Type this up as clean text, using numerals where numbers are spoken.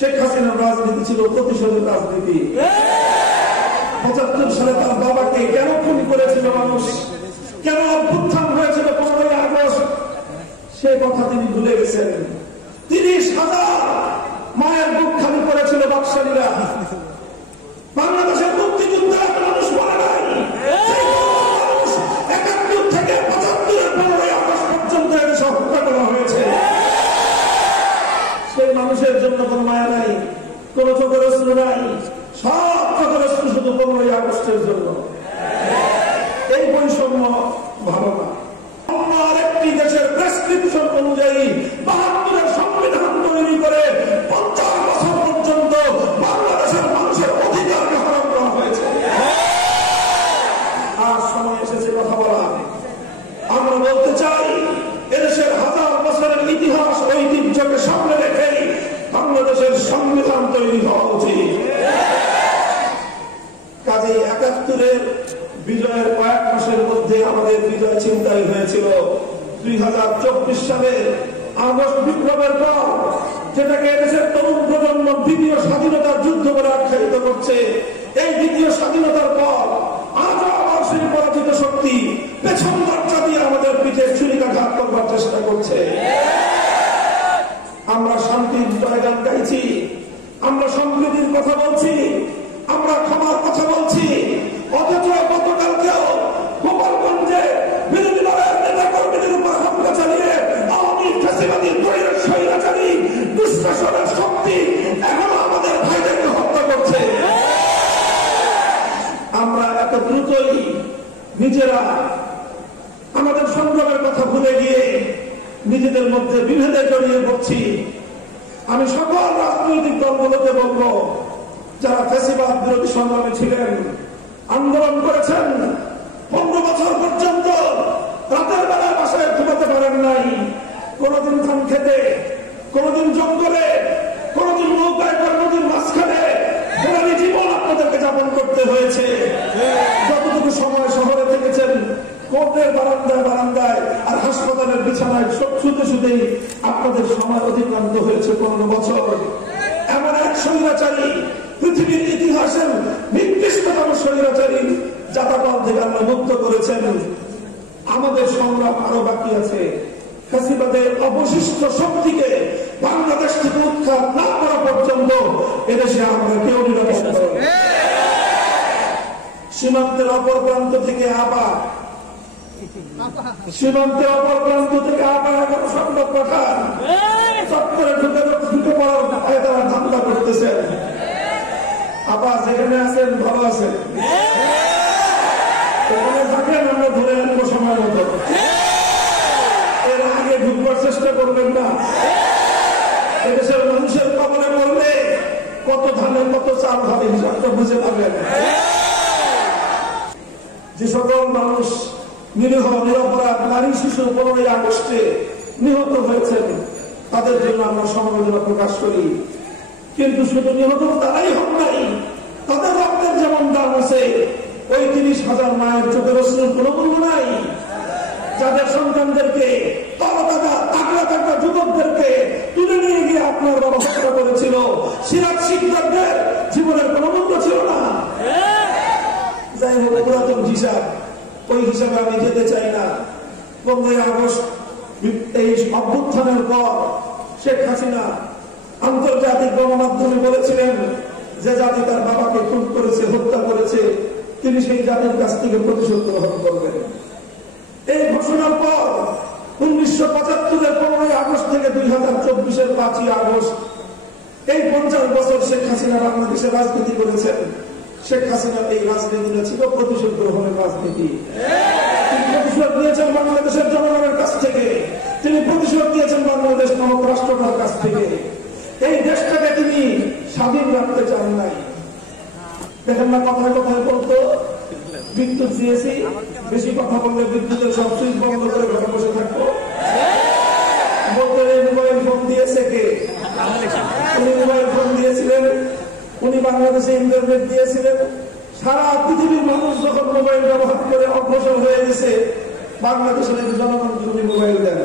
শেখ হাসিনার রাজনীতি ছিল প্রতিশোধের রাজনীতি। ৭৫ সালে তার বাবাকে কেন খুন করেছিল মানুষ, কেন অভ্যুত্থান হয়েছিল ১৫ই আগস্ট, সে কথা তিনি ভুলে গেছেন। ৩০,০০০ মায়ের বুক খালি করেছিল বাকশালীরা। বাংলাদেশের মুক্তিযুদ্ধে মানুষ মারা নাই। ৭১ থেকে ৭৫-এর ১৫ই আগস্ট পর্যন্ত এদেশে হত্যা করা হয়েছে। সেই মানুষের জন্য কোন মায়া নাই, কোন চোখের অশ্রু নাই, সব চোখের অশ্রু শুধু ১৫ই আগস্টের জন্য। এই বৈষম্য ভালো না। অন্য আরেকটি দেশের প্রেসক্রিপশন অনুযায়ী ৭২-এর সংবিধান তৈরি করে ৫০ বছর পর্যন্ত বাংলাদেশের মানুষের অধিকারকে হরণ করা হয়েছে। আর সময় এসেছে কথা বলা। আমরা বলতে চাই, এদেশের ১০০০ বছরের ইতিহাস ঐতিহ্যকে সামনে রেখে বাংলাদেশের সংবিধান তৈরি হওয়া উচিত। কাজেই ৭১-এর বিজয়ের কয়েক মাসের মধ্যে আমাদের বিজয় চিন্তাই হয়েছিল। ২০২৪ সালের আগস্ট বিপ্লবের পর, যেটাকে এদেশের তরুণ প্রজন্ম দ্বিতীয় স্বাধীনতার যুদ্ধ বলে আখ্যায়িত করছে, এই দ্বিতীয় স্বাধীনতার পর আজও আবার সেই পরাজিত শক্তি পেছন দরজা দিয়ে আমাদের পিঠে ছুরিকাঘাত করবার চেষ্টা করছে। আমরা শান্তির জয়গান গাইছি, আমরা সম্প্রীতির কথা বলছি, আমরা ক্ষমার কথা বলছি, অথচ গতকালকেও গোপালগঞ্জে বিরোধী দলের নেতা কর্মীদের উপর হামলা চালিয়ে আওয়ামী ফ্যাসিবাদী স্বৈরাচারী দুঃশাসনের শক্তি এখনো আমাদের ভাইদেরকে হত্যা করছে। আমরা এত দ্রুতই নিজেরা আমাদের সংগ্রামের কথা ভুলে গিয়ে নিজেদের মধ্যে বিভেদে জড়িয়ে পড়ছি। আমি সকল রাজনৈতিক দলগুলোকে বলবো, যারা ফ্যাসিবাদ বিরোধী সংগ্রামে ছিলেন, আন্দোলন করেছেন, ১৫ বছর পর্যন্ত রাতের বেলায় বাসায় ঘুমাতে পারেন নাই, কোনদিন ধান খেতে, কোনদিন জঙ্গলে, কোনদিন নৌকায়, কোনদিন মাঝখানে সোনালী জীবন আপনাদেরকে যাপন করতে হয়েছে। যতটুকু সময় শহরে থেকেছেন, কোর্টের বারান্দায় বারান্দায় আর হাসপাতালের বিছানায় শুতে শুতেই আপনাদের সময় অতিক্রান্ত হয়েছে ১৫ বছর। এমন এক স্বৈরাচারী, পৃথিবীর ইতিহাসের নিকৃষ্টতম স্বৈরাচারী জাতাকল থেকে আল্লাহ মুক্ত করেছেন। আমাদের সংগ্রাম আরো বাকি আছে। ফ্যাসিবাদের অবশিষ্ট শক্তিকে বাংলাদেশ থেকে উৎখাত না করা পর্যন্ত এদেশে আমরা কেউ নিরাপদ নই। সীমান্তের অপর প্রান্ত থেকে আবার এখন সংবাদ পাঠান, চত্বরে ঢুকে পড়ার তারা ধান্দা করতেছেন। আবার যেখানে আছেন ভালো আছেন, এখানে থাকেন, আমরা ধরে আনবো সময় মতো। এর আগে ঢুকবার চেষ্টা করবেন না। এদেশের মানুষের কবলে পড়লে কত ধানে কত চাল হবে হিসাবটা বুঝে পাবেন। যে সকল মানুষ নিরীহ নিরপরাধ নারী শিশু ১৫ই আগস্টে নিহত হয়েছেন, তাদের জন্য আমরা সমবেদনা প্রকাশ করি। কিন্তু শুধু নিহত তারাই হন নাই, তাদের রক্তের যেমন দাম আছে, ওই ৩০,০০০ মায়ের চোখের অশ্রুর কোনো মূল্য নাই। যাদের সন্তানদেরকে, তাগড়া তাগড়া যুবকদেরকে তুলে নিয়ে গিয়ে আপনার বাবা হত্যা করেছিল, সিরাজ শিকদারদের জীবনের কোনো মূল্য ছিল না। যাই হোক, পুরাতন হিসাব, ওই হিসাবে আমি যেতে চাই না। ১৫ই আগস্ট এই অভ্যুত্থানের পর শেখ হাসিনা আন্তর্জাতিক গণমাধ্যমে বলেছিলেন যে জাতি তার বাবাকে খুন করেছে, হত্যা করেছে, তিনি সেই জাতির কাছ থেকে প্রতিশোধ গ্রহণ করবেন। এই ঘোষণার পর ১৯৭৫-এর ১৫ই আগস্ট থেকে ২০২৪-এর ৫ই আগস্ট, এই ৫০ বছর শেখ হাসিনা বাংলাদেশে রাজনীতি করেছেন। শেখ হাসিনার এই রাজনীতিটা ছিল প্রতিশোধ গ্রহণের রাজনীতি। তিনি প্রতিশোধ নিয়েছেন বাংলাদেশের জনগণের কাছ থেকে, তিনি প্রতিশোধ নিয়েছেন বাংলাদেশ নামক রাষ্ট্রটার কাছ থেকে। এই দেশটাকে তিনি স্বাধীন রাখতে চান নাই। দেখেন না, কথায় কথায় বলতো বিদ্যুৎ দিয়েছি, বেশি কথা বললে বিদ্যুতের সব সুইচ বন্ধ করে ঘরে বসে থাকবো। বলতে মোবাইল ফোন দিয়েছে কে? উনি মোবাইল ফোন দিয়েছিলেন, উনি বাংলাদেশে ইন্টারনেট দিয়েছিলেন। সারা পৃথিবীর মানুষ যখন মোবাইল ব্যবহার করে অগ্রসর হয়ে গেছে, বাংলাদেশের জনগণকে উনি মোবাইল দেন।